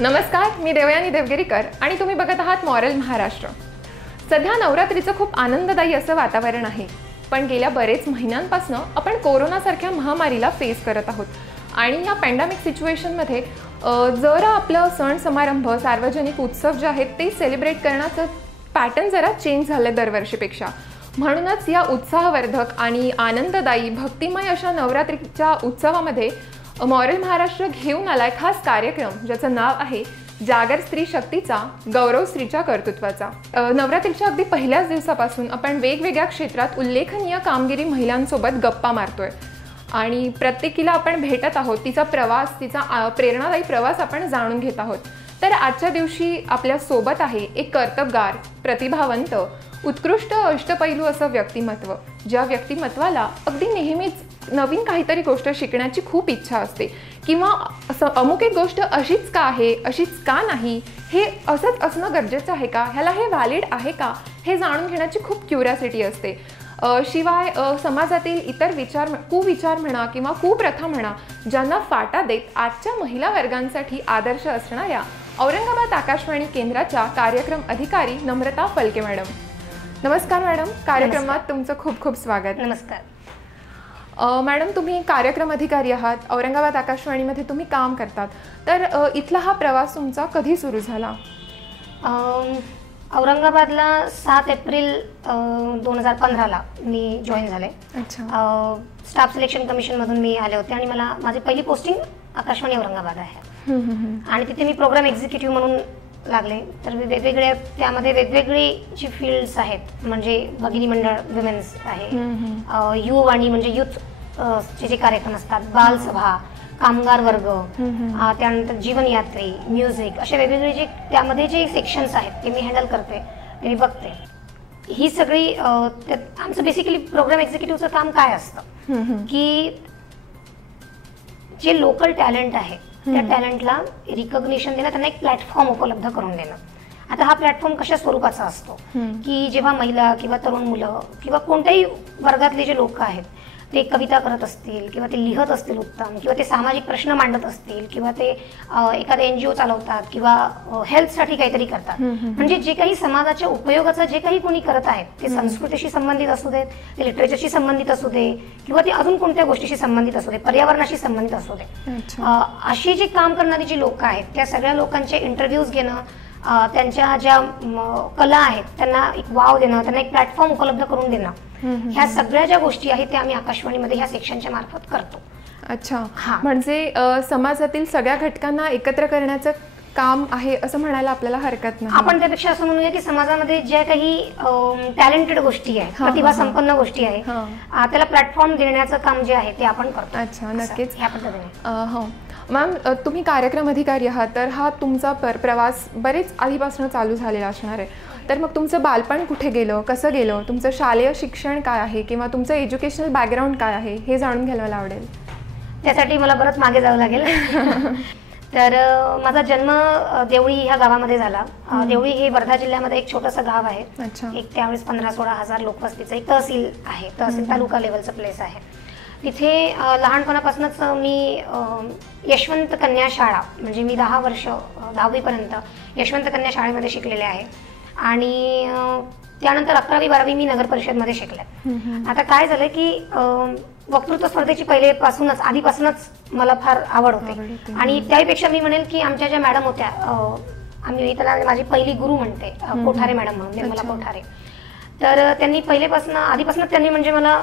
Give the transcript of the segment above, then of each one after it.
नमस्कार, मी देवयानी देवगिरीकर आणि तुम्ही बघत आहात मॉरल महाराष्ट्र। सध्या नवरात्रीचं खूप आनंददायी असं वातावरण आहे, पण गेल्या बरेच महिन्यांपासून आपण कोरोनासारख्या महामारीला फेस करत आहोत आणि या पॅन्डेमिक सिच्युएशनमध्ये जरा आपलं सण समारंभ सार्वजनिक उत्सव जे आहेत ते सेलिब्रेट करण्याचं पॅटर्न जरा चेंज झालं दरवर्षीपेक्षा। म्हणूनच या उत्साहवर्धक आणि आनंददायी भक्तिमय अशा नवरात्रीच्या उत्सवामध्ये मॉरल महाराष्ट्र घेऊन आलाय खास कार्यक्रम ज्याचं नाव आहे जागर स्त्री शक्तीचा गौरव स्त्रीच्या कर्तृत्वाचा। नवरात्रीच्या अगदी पहिल्याच दिवसापासून आपण वेगवेगळ्या क्षेत्रात उल्लेखनीय कामगिरी महिलांसोबत गप्पा मारतोय आणि प्रत्येकीला आपण भेटत आहोत, तिचा प्रवास, तिचा प्रेरणादायी प्रवास आपण जाणून घेत आहोत। तर आजच्या दिवशी आपल्या सोबत आहे एक कर्तबगार, प्रतिभावंत, उत्कृष्ट अष्टपैलू असं व्यक्तिमत्व, ज्या व्यक्तिमत्वाला अगदी नेहमीच नवीन काहीतरी गोष्ट शिकण्याची खूप इच्छा असते किंवा अमुक एक गोष्ट अशीच का आहे, अशीच का नाही, हे असंच असणं गरजेचं आहे का, ह्याला हे व्हॅलिड आहे का, हे जाणून घेण्याची खूप क्युरिओसिटी असते। शिवाय समाजातील इतर कुविचार म्हणा किंवा कुप्रथा म्हणा ज्यांना फाटा देत आजच्या महिला वर्गांसाठी आदर्श असणाऱ्या औरंगाबाद आकाशवाणी केंद्राच्या कार्यक्रम अधिकारी नम्रता फलके मॅडम। नमस्कार मॅडम, कार्यक्रमात तुमचं खूप खूप स्वागत। नमस्कार मॅडम, तुम्ही कार्यक्रम अधिकारी आहात, औरंगाबाद आकाशवाणीमध्ये तुम्ही काम करतात, तर इथला हा प्रवास तुमचा कधी सुरू झाला? औरंगाबादला 7 एप्रिल 2015ला मी जॉईन झाले। अच्छा। स्टाफ सिलेक्शन कमिशनमधून मी आले होते आणि मला माझी पहिली पोस्टिंग आकाशवाणी औरंगाबाद आहे आणि तिथे मी प्रोग्राम एक्झिक्युटिव्ह म्हणून लागले। तर वेगवेगळ्या त्यामध्ये वेगवेगळी जी फील्ड्स आहेत, म्हणजे भगिनी मंडळ विमेन्स आहे, युवाणी म्हणजे यूथ जे कार्यक्रम असतात, बालसभा, कामगार वर्ग, त्यानंतर जीवनयात्री, म्युझिक, असे वेगवेगळे जे त्यामध्ये जे सेक्शन्स आहेत ते मी हँडल करते, ते मी बघते। ही सगळी आमचं बेसिकली प्रोग्राम एक्झिक्युटिव्हचं काम काय असतं की जे लोकल टॅलेंट आहे त्या टॅलेंटला रिकॉग्निशन देणं, त्यांना एक प्लॅटफॉर्म उपलब्ध करून देणं। आता हा प्लॅटफॉर्म कशा स्वरूपाचा असतो की जेव्हा महिला किंवा तरुण मुलं किंवा कोणत्याही वर्गातले जे लोक आहेत ते कविता करत असतील किंवा ते लिहत असतील उत्तम, किंवा ते सामाजिक प्रश्न मांडत असतील, किंवा ते एखादे NGO चालवतात किंवा हेल्थसाठी काहीतरी करतात, म्हणजे जे काही समाजाच्या उपयोगाचं जे काही कोणी करत आहेत ते संस्कृतीशी संबंधित असू देत, ते लिटरेचरशी संबंधित असू दे, किंवा ते अजून कोणत्या गोष्टीशी संबंधित असू दे, पर्यावरणाशी संबंधित असू दे, अशी जी काम करणारी जी लोक आहेत त्या सगळ्या लोकांचे इंटरव्ह्यूज घेणं, त्यांच्या ज्या कला आहेत त्यांना एक वाव देणं, त्यांना एक प्लॅटफॉर्म उपलब्ध करून देणं, ह्या सगळ्या ज्या गोष्टी आहेत त्या आम्ही आकाशवाणीमध्ये ह्या सेक्शनच्या मार्फत करतो। अच्छा, म्हणजे समाजातील सगळ्या घटकांना एकत्र करण्याचं काम आहे असं म्हणायला आपल्याला हरकत नाही। आपण त्यापेक्षा असं म्हणूया की समाजामध्ये ज्या काही टॅलेंटेड गोष्टी आहेत, प्रतिभा संपन्न गोष्टी आहेत, त्याला प्लॅटफॉर्म देण्याचं काम जे आहे ते आपण करतो। अच्छा, नक्कीच ह्या पद्धतीने। हो मॅम, तुम्ही कार्यक्रम अधिकारी आहात, तर हा तुमचा प्रवास बरेच आधीपासून चालू झालेला असणार आहे, तर मग तुमचं बालपण कुठे गेलं, कसं गेलं, तुमचं शालेय शिक्षण काय आहे किंवा तुमचं एज्युकेशनल बॅकग्राऊंड काय आहे हे जाणून घ्यायला मला आवडेल। त्यासाठी मला बरंच मागे जावं लागेल। तर माझा जन्म देवळी ह्या गावामध्ये झाला। देवळी हे वर्धा जिल्ह्यामध्ये एक छोटंसं गाव आहे। एक त्यावेळेस 15-16 हजार लोकवस्तीचं एक तहसील आहे, तहसील तालुका लेवलचं प्लेस आहे। तिथे लहानपणापासूनच मी यशवंत कन्या शाळा, म्हणजे मी 10 वर्ष 10वीपर्यंत यशवंत कन्या शाळेमध्ये शिकलेले आहे आणि त्यानंतर 11वी 12वी मी नगर परिषदमध्ये शिकले। आता काय झालं की वक्तृत्व स्पर्धेची आधीपासूनच मला फार आवड होती आणि त्यापेक्षा मी म्हणेल की आमच्या ज्या मॅडम होत्या, आम्ही त्याला माझी पहिली गुरु म्हणते, कोठारे मॅडम म्हणून, निर्मला कोठारे, तर त्यांनी आधीपासून त्यांनी म्हणजे मला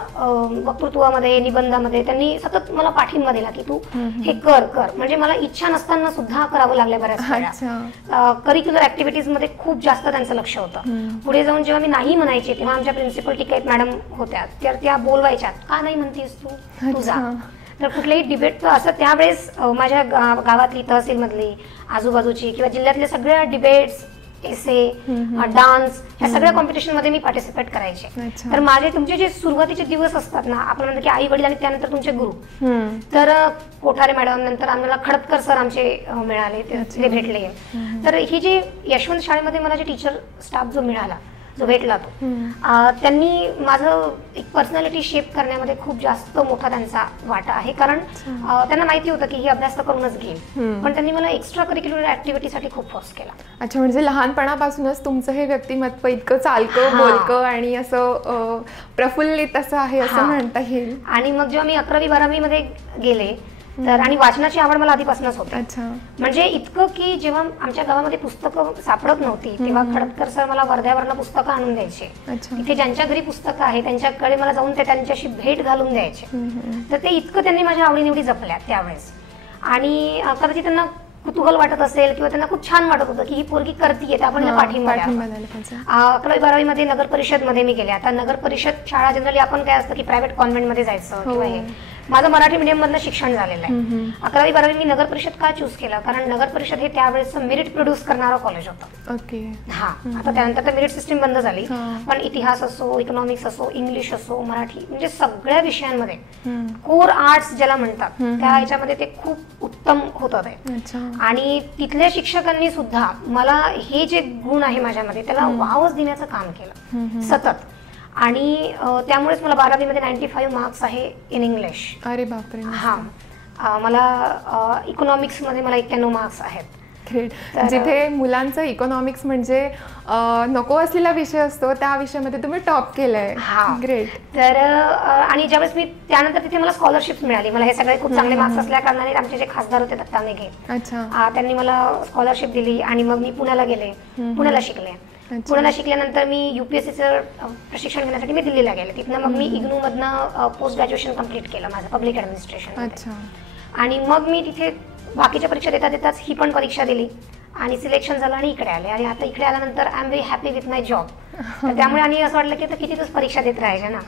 वक्तृत्वामध्ये, निबंधामध्ये त्यांनी सतत मला पाठिंबा दिला की तू हे कर, म्हणजे मला इच्छा नसताना सुद्धा करावं लागलं बऱ्याच वेळा। करिक्युलर ऍक्टिव्हिटीज मध्ये खूप जास्त त्यांचं लक्ष होतं। पुढे जाऊन जेव्हा मी नाही म्हणायचे तेव्हा आमच्या प्रिन्सिपल टिकेत मॅडम होत्या, तर त्या बोलवायच्या, का नाही म्हणतीस तू जा। तर कुठलेही डिबेट असं त्यावेळेस माझ्या गावातली, तहसीलमधली, आजूबाजूची किंवा जिल्ह्यातल्या सगळ्या डिबेट्स, एसे, डान्स, ह्या सगळ्या कॉम्पिटिशन मध्ये मी पार्टिसिपेट करायचे। तर माझे तुमचे जे सुरुवातीचे दिवस असतात ना, आपण म्हणतो की आई वडील आणि त्यानंतर तुमचे गुरु, तर कोठारे मॅडम, नंतर आम्हाला खडतकर सर आमचे मिळाले, ते भेटले। तर ही जी यशवंत शाळेमध्ये मला जे टीचर स्टाफ जो मिळाला जो भेटला तो, त्यांनी माझं एक पर्सनॅलिटी शेप करण्यामध्ये खूप जास्त मोठा त्यांचा वाटा आहे. कारण त्यांना माहिती होतं की ही अभ्यास तर करूनच घेईल, पण त्यांनी मला एक्स्ट्रा करिक्युलर ऍक्टिव्हिटीसाठी खूप फोर्स केला. अच्छा, म्हणजे लहानपणापासूनच तुमचं हे व्यक्तिमत्व इतकं चालकं बोलकं आणि असं प्रफुल्लित असं आहे असं म्हणता येईल. आणि मग जेव्हा मी 11वी 12वी मध्ये गेले तर, आणि वाचनाची आवड मला आधीपासूनच होती. म्हणजे इतकं की जेव्हा आमच्या गावामध्ये पुस्तकं सापडत नव्हती तेव्हा खडकर सर मला वर्ध्यावरनं पुस्तकं आणून द्यायचे. इथे ज्यांच्या घरी पुस्तकं आहे त्यांच्याकडे मला जाऊन ते त्यांच्याशी भेट घालून द्यायचे. तर ते इतकं त्यांनी माझ्या आवडीनिवडी जपल्या त्यावेळेस. आणि कदाचित त्यांना कुतूहल वाटत असेल किंवा त्यांना खूप छान वाटत होतं की ही पोरगी करतीये तर आपण पाठिंबा द्यावा. 11वी 12वी मध्ये नगर परिषद मध्ये मी गेले. आता नगर परिषद शाळा जनरली आपण काय असतं की प्रायव्हेट कॉन्व्हेंट मध्ये जायचं किंवा हे. माझं मराठी मीडियम मधनं शिक्षण झालेलं आहे. 11वी 12वी मी नगर परिषद का चूज केलं, कारण नगर परिषद हे त्यावेळेस मेरिट प्रोड्यूस करणारं कॉलेज होतं. आता त्यानंतर तर मेरिट सिस्टीम बंद झाली, पण इतिहास असो, इकॉनॉमिक्स असो, इंग्लिश असो, मराठी, म्हणजे सगळ्या विषयांमध्ये कोर आर्ट्स ज्याला म्हणतात त्या ह्याच्यामध्ये ते खूप उत्तम होतं ते. आणि तिथल्या शिक्षकांनी सुद्धा मला हे जे गुण आहे माझ्यामध्ये त्याला वावच देण्याचं काम केलं सतत. आणि त्यामुळेच मला 12वी मध्ये 95 मार्क्स आहे इन इंग्लिश. अरे बापरे. मला इकॉनॉमिक्स मध्ये मला 91 मार्क्स आहेत. जिथे मुलांचं इकॉनॉमिक्स म्हणजे नको असलेला विषय असतो त्या विषयामध्ये तुम्ही टॉप केलंय. ग्रेट. तर आणि ज्यावेळेस मी त्यानंतर तिथे मला स्कॉलरशिप मिळाली. मला हे सगळे खूप चांगले मार्क्स असल्या कारणाने आमचे जे खासदार होते दत्ता मेघे, त्यांनी मला स्कॉलरशिप दिली आणि मग मी पुण्याला गेले, पुण्याला शिकले. पुण्याला शिकल्यानंतर मी UPSCचं प्रशिक्षण घेण्यासाठी मी दिल्लीला गेले. तिथनं मग मी इग्नू मधनं पोस्ट ग्रॅज्युएशन कम्प्लीट केलं माझं पब्लिक ऍडमिनिस्ट्रेशन. आणि मग मी तिथे बाकीच्या परीक्षा देता देताच ही पण परीक्षा दिली आणि सिलेक्शन झालं आणि इकडे आले. आणि आता इकडे आल्यानंतर I am very happy with my job. त्यामुळे आणि असं वाटलं की आता किती दिवस परीक्षा देत राहायच्या ना.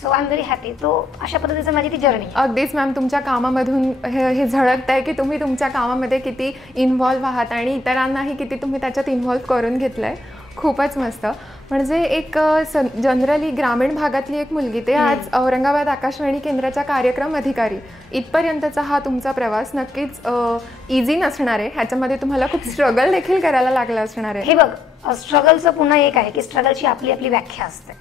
So I am very happy. तो अशा पद्धतीचं माझी ती जर्नी. अगदीच मॅम, तुमच्या कामामधून हे झळकत आहे की तुम्ही तुमच्या कामामध्ये किती इन्व्हॉल्व्ह आहात आणि इतरांनाही किती तुम्ही त्याच्यात इन्व्हॉल्व्ह करून घेतलंय. खूपच मस्त. म्हणजे एक जनरली ग्रामीण भागातली एक मुलगी ते आज औरंगाबाद आकाशवाणी केंद्राच्या कार्यक्रम अधिकारी इथपर्यंतचा हा तुमचा प्रवास नक्कीच इझी नसणार आहे. ह्याच्यामध्ये तुम्हाला खूप स्ट्रगल देखील करायला लागलं असणार आहे. हे बघ, स्ट्रगलचं पुन्हा एक आहे की स्ट्रगलची आपली आपली व्याख्या असते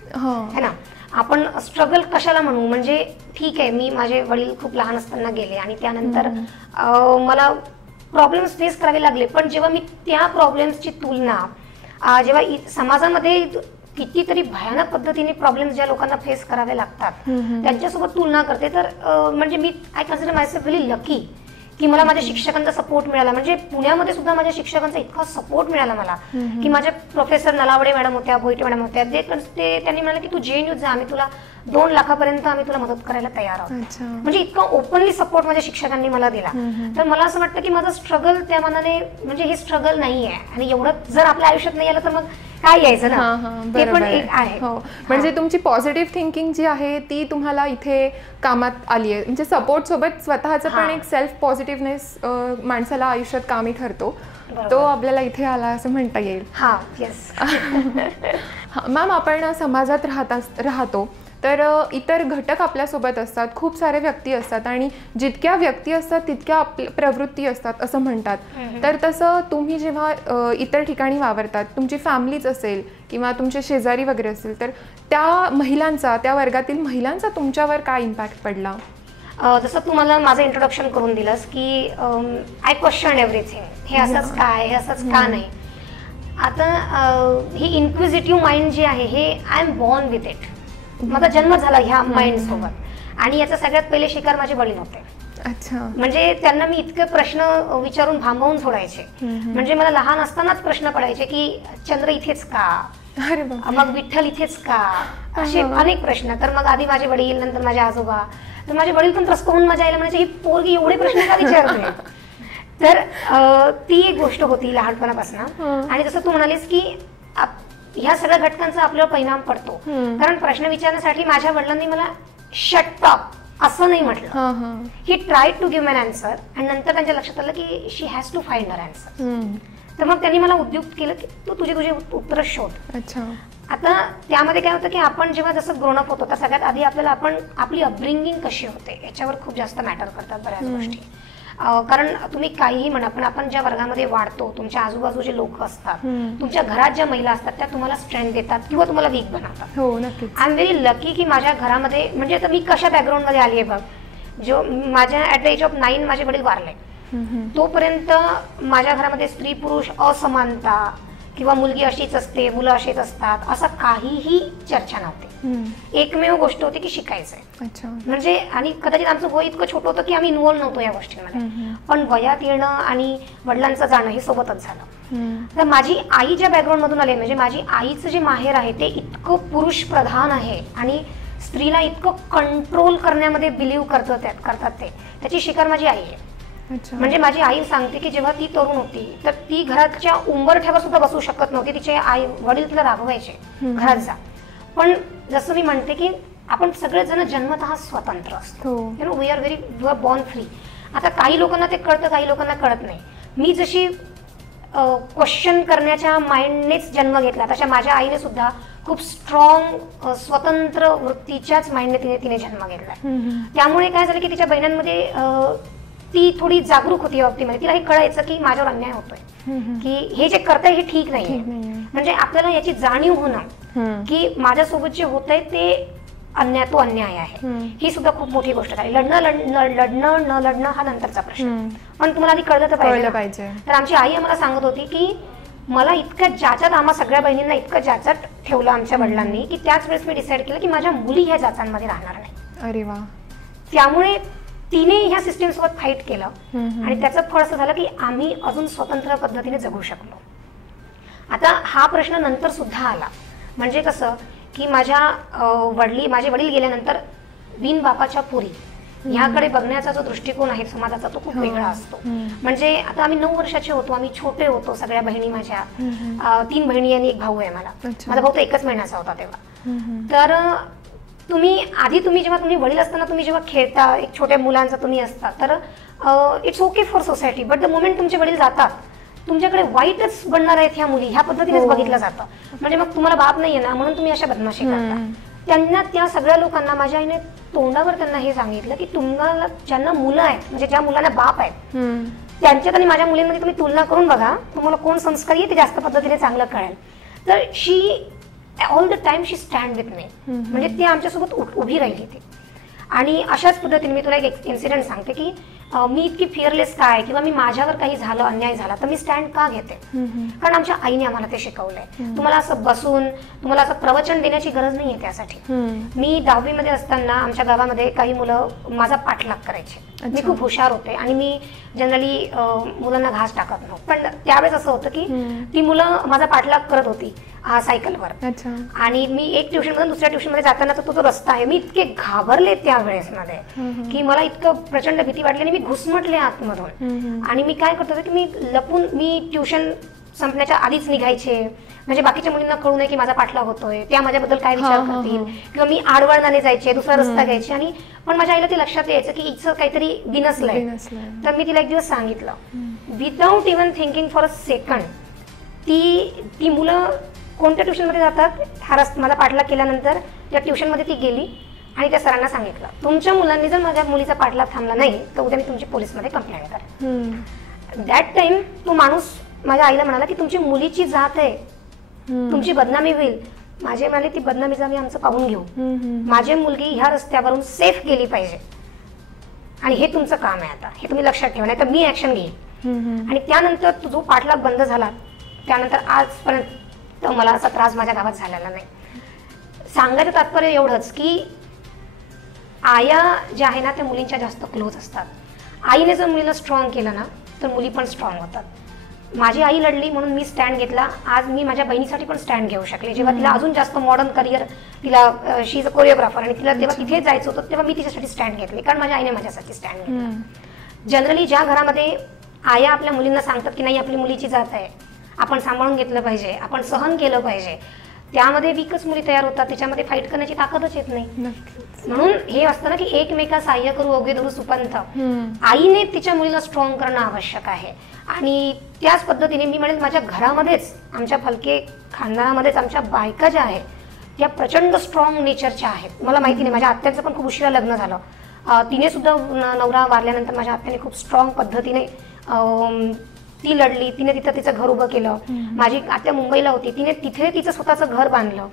है ना. आपण स्ट्रगल कशाला म्हणू, म्हणजे ठीक आहे, मी माझे वडील खूप लहान असताना गेले आणि त्यानंतर मला प्रॉब्लेम्स फेस करावे लागले. पण जेव्हा मी त्या प्रॉब्लेम्सची तुलना जेव्हा समाजामध्ये कितीतरी भयानक पद्धतीने प्रॉब्लेम्स ज्या लोकांना फेस करावे लागतात त्यांच्यासोबत तुलना करते, तर म्हणजे मी I consider myself very lucky की मला माझ्या शिक्षकांचा सपोर्ट मिळाला. म्हणजे पुण्यामध्ये सुद्धा माझ्या शिक्षकांचा इतका सपोर्ट मिळाला मला की माझ्या प्रोफेसर नलावडे मॅडम होत्या, भोईटे मॅडम होत्या, त्यांनी म्हणाले की तू JNU जा, आम्ही तुला 2 लाखापर्यंत आम्ही तुला मदत करायला तयार आहोत. म्हणजे इतका ओपनली सपोर्ट माझ्या शिक्षकांनी मला दिला. तर मला असं वाटतं की माझं स्ट्रगल त्या मानाने म्हणजे हे स्ट्रगल नाहीये. आणि एवढं जर आपल्या आयुष्यात नाही आलं तर मग काय यायचं ना. ते पण एक आहे. म्हणजे तुमची पॉझिटिव्ह थिंकिंग जी आहे ती तुम्हाला इथे कामात आली आहे. म्हणजे सपोर्ट सोबत स्वतःचं पण एक सेल्फ पॉझिटिव्हनेस माणसाला आयुष्यात कामी ठरतो, तो आपल्याला इथे आला असं म्हणता येईल. मॅम, आपण समाजात राहतो तर इतर घटक आपल्यासोबत असतात, खूप सारे व्यक्ती असतात आणि जितक्या व्यक्ती असतात तितक्या प्रवृत्ती असतात असं म्हणतात. तर तसं तुम्ही जेव्हा इतर ठिकाणी वावरतात, तुमची फॅमिलीच असेल किंवा तुमचे शेजारी वगैरे असेल, तर त्या महिलांचा, त्या वर्गातील महिलांचा तुमच्यावर काय इम्पॅक्ट पडला? जसं तू मला माझं इंट्रोडक्शन करून दिलंस की आय क्वेश्चन एव्हरीथिंग, हे असंच काय, हे असंच का नाही. आता ही इन्क्विजिटिव्ह माइंड जी आहे हे I am born with it. माझा जन्म झाला ह्या माइंड सोबत. आणि याचा सगळ्यात पहिले शिकार माझे वडील होते. म्हणजे त्यांना मी इतके प्रश्न विचारून भांबवून सोडायचे. म्हणजे मला लहान असतानाच प्रश्न पडायचे की चंद्र इथेच का, मग विठ्ठल इथेच का, असे अनेक प्रश्न. तर मग आधी माझे वडील, नंतर माझे आजोबा. तर माझे वडील पण त्रस्त होऊन माझ्या आईला म्हणायचे ही पोरगी एवढे प्रश्न का विचारते. तर ती एक गोष्ट होती लहानपणापासून. आणि जसं तू म्हणालीस की ह्या सगळ्या घटकांचा आपल्यावर परिणाम पडतो. कारण प्रश्न विचारण्यासाठी माझ्या वडिलांनी मला शट अप असं नाही म्हटलं. He try to give an answer आणि नंतर त्यांच्या लक्षात आलं की she has to find her answer. तर मग त्यांनी मला उद्युक्त केलं की तू तुझे उत्तर शोध. आता त्यामध्ये काय होतं की आपण जेव्हा जसं ग्रोनअप होतो तर सगळ्यात आधी आपल्याला आपली अपब्रिंगिंग कशी होते याच्यावर खूप जास्त मॅटर करतात बऱ्याच गोष्टी. कारण तुम्ही काहीही म्हणा, पण आपण ज्या वर्गामध्ये वाढतो, तुमच्या आजूबाजूचे लोक असतात, तुमच्या घरात ज्या महिला असतात त्या तुम्हाला स्ट्रेंथ देतात किंवा तुम्हाला वीक बनवतात. हो नक्कीच. आय एम व्हेरी लकी की माझ्या घरामध्ये, म्हणजे आता मी कशा बॅकग्राऊंडमध्ये आली आहे बघ, जो माझ्या ॲट द एज ऑफ 9 माझे वडील वारले. तोपर्यंत माझ्या घरामध्ये स्त्री पुरुष असमानता किंवा मुलगी अशीच असते, मुलं अशीच असतात, असं काहीही चर्चा नव्हती. एकमेव गोष्ट होती की शिकायचंय. म्हणजे आणि कदाचित आमचं वय इतकं छोटं होतं की आम्ही इन्व्हॉल्व नव्हतो या गोष्टींमध्ये, पण वयात येणं आणि वडिलांचं जाणं हे सोबतच झालं. तर माझी आई ज्या बॅकग्राऊंड मधून आले, म्हणजे माझी आईचं जे माहेर आहे ते इतकं पुरुष प्रधान आहे आणि स्त्रीला इतकं कंट्रोल करण्यामध्ये बिलीव्ह करतात ते, त्याची शिकार माझी आई आहे. म्हणजे माझी आई सांगते की जेव्हा ती तरुण होती तर ती घराच्या उंबरठ्यावर सुद्धा बसू शकत नव्हती, तिचे आई वडील तिला रागवायचे घरात जा. पण जसं मी म्हणते की आपण सगळेजण जन्मतः स्वतंत्र असतो, वी आर बॉर्न फ्री. आता काही लोकांना ते कळतं, काही लोकांना कळत नाही. मी जशी क्वेश्चन करण्याच्या माइंडनेच जन्म घेतला, तशा माझ्या आईने सुद्धा खूप स्ट्रॉंग स्वतंत्र वृत्तीच्याच माइंडने तिने जन्म घेतला. त्यामुळे काय झालं की तिच्या बहिणांमध्ये ती थोडी जागरूक होती या बाबतीमध्ये. तिला हे कळायचं की माझ्यावर अन्याय होतोय, की हे जे करताय हे ठीक नाही. म्हणजे आपल्याला याची जाणीव होणं की माझ्यासोबत जे होतंय ते तो अन्याय आहे, ही सुद्धा खूप मोठी गोष्ट आहे. लढणं न लढणं हा नंतरचा प्रश्न, पण तुम्हाला आधी कळलं तर पाहिजे. तर आमची आई आम्हाला सांगत होती की मला इतकं ज्याच्यात, आम्हा सगळ्या बहिणींना इतकं ज्याच्यात ठेवलं आमच्या वडिलांनी की त्याच वेळेस मी डिसाईड केलं की माझ्या मुली ह्या जाचांमध्ये राहणार नाही. अरे वा. त्यामुळे तिने ह्या सिस्टीम सोबत फाईट केलं आणि त्याचं फळ असं झालं की आम्ही अजून स्वतंत्र पद्धतीने जगू शकलो. आता हा प्रश्न नंतर सुद्धा आला, म्हणजे कसं की माझे वडील गेल्यानंतर बिन बापाच्या पोरी ह्याकडे बघण्याचा जो दृष्टिकोन आहे समाजाचा तो खूप वेगळा असतो. म्हणजे आता आम्ही 9 वर्षाचे होतो, आम्ही छोटे होतो सगळ्या बहिणी. माझ्या 3 बहिणी आणि 1 भाऊ आहे मला. माझा भाऊ तर 1च महिन्याचा होता तेव्हा. तर तुम्ही जेव्हा वडील असताना तुम्ही जेव्हा खेळता, एक छोट्या मुलांचा तुम्ही असता, तर it's okay for society. But the moment तुमचे वडील जातात, तुमच्याकडे वाईटच बनणार आहेत ह्या मुली, ह्या पद्धतीनेच बघितलं जातं. म्हणजे मग तुम्हाला बाप नाहीये ना म्हणून तुम्ही अशा बदमाशी करता. त्यांना, त्या सगळ्या लोकांना माझ्या आईने तोंडावर त्यांना हे सांगितलं की तुम्हाला ज्यांना मुलं आहेत, म्हणजे ज्या मुलांना बाप आहेत, त्यांच्यात आणि माझ्या मुलींमध्ये तुम्ही तुलना करून बघा, तुम्हाला कोण संस्कारी आहे ते जास्त पद्धतीने चांगलं कळेल. तर she all the time she stand with me, म्हणजे ती आमच्यासोबत उभी राहिली ती. आणि अशाच पद्धतीने मी तुला एक इन्सिडेंट सांगते की मी इतकी फिअरलेस काय, किंवा मी माझ्यावर काही झालं, अन्याय झाला तर मी स्टँड का घेते, कारण आमच्या आईने आम्हाला ते शिकवलंय. तुम्हाला असं बसून तुम्हाला असं प्रवचन देण्याची गरज नाहीये त्यासाठी. मी 10वी मध्ये असताना आमच्या गावामध्ये काही मुलं माझा पाठलाग करायचे. मी खूप हुशार होते आणि मी जनरली मुलांना घास टाकत नव्हते, पण त्यावेळेस असं होतं की ती मुलं माझा पाठलाग करत होती सायकलवर. आणि मी एक ट्युशन मधून दुसऱ्या ट्युशन मध्ये जाताना तो जो रस्ता आहे, मी इतके घाबरले त्यावेळेस मध्ये की मला इतकं प्रचंड भीती वाटली आणि मी घुसमटले आतमधून. आणि मी काय करत होते की मी लपून, मी ट्युशन संपण्याच्या आधीच निघायचे, म्हणजे बाकीच्या मुलींना कळू नये की माझा पाठलाग होतोय, त्या माझ्याबद्दल काय विचार करतील, किंवा मी आडवळणाने जायचे, दुसरा रस्ता घ्यायचे. आणि पण माझ्या आईला ते लक्षात यायचं की हिचं काहीतरी बिनसलंय. तर मी तिला एक दिवस सांगितलं, without even thinking for a second, ती मुलं कोणत्या ट्युशनमध्ये जातात, हा माझा पाठलाग केल्यानंतर त्या ट्युशनमध्ये ती गेली आणि त्या सरांना सांगितलं, तुमच्या मुलांनी जर माझ्या मुलीचा पाठलाग थांबला नाही तर उद्या मी तुमची पोलीसमध्ये कंप्लेंट करेन. दॅट टाइम तो माणूस माझ्या आईला म्हणाला की तुमची मुलीची जात आहे, तुमची बदनामी होईल. माझे म्हणाले ती बदनामी आम्ही आमचं पाहून घेऊ, माझी मुलगी ह्या रस्त्यावरून सेफ गेली पाहिजे आणि हे तुमचं काम आहे. आता हे तुम्ही लक्षात ठेवा, नाही तर मी ऍक्शन घेईन. आणि त्यानंतर जो पाठलाग बंद झाला त्यानंतर आजपर्यंत मला असा त्रास माझ्या गावात झालेला नाही. सांगायचं तात्पर्य एवढंच की आया ज्या आहे ना त्या मुलींच्या जास्त क्लोज असतात. आईने जर मुलीला स्ट्रॉंग केलं ना तर मुली पण स्ट्रॉंग होतात. माझी आई लढली म्हणून मी स्टँड घेतला. आज मी माझ्या बहिणीसाठी पण स्टँड घेऊ शकले. जेव्हा तिला अजून जास्त मॉडर्न करिअर, तिला शी इज अ कोरिओग्राफर आणि तिला तेव्हा तिथे जायचं होतं तेव्हा मी तिच्यासाठी स्टँड घेतले, कारण माझ्या आईने माझ्यासाठी स्टँड घेतला. जनरली ज्या घरामध्ये आया आपल्या मुलींना सांगतात की नाही आपली मुलीची जात आहे, आपण सांभाळून घेतलं पाहिजे, आपण सहन केलं पाहिजे, त्यामध्ये वीकच मुली तयार होतात, त्याच्यामध्ये फाईट करण्याची ताकदच येत नाही. म्हणून हे असतं ना की एकमेका सहाय्य करू अवघे धरू सुपंथ. आईने तिच्या मुलीला स्ट्रॉंग करणं आवश्यक आहे. आणि त्याच पद्धतीने मी म्हणेल माझ्या घरामध्येच, आमच्या फलके खानदानामध्येच आमच्या बायका ज्या आहेत त्या प्रचंड स्ट्रॉंग नेचरच्या आहेत. मला माहिती नाही, माझ्या आत्याचं पण खूप उशिरा लग्न झालं. तिने सुद्धा नवरा वारल्यानंतर माझ्या आत्याने खूप स्ट्रॉंग पद्धतीने ती लढली, तिने तिथं तिचं घर उभं केलं. माझी आत्या मुंबईला होती, तिने तिथे तिचं स्वतःचं घर बांधलं.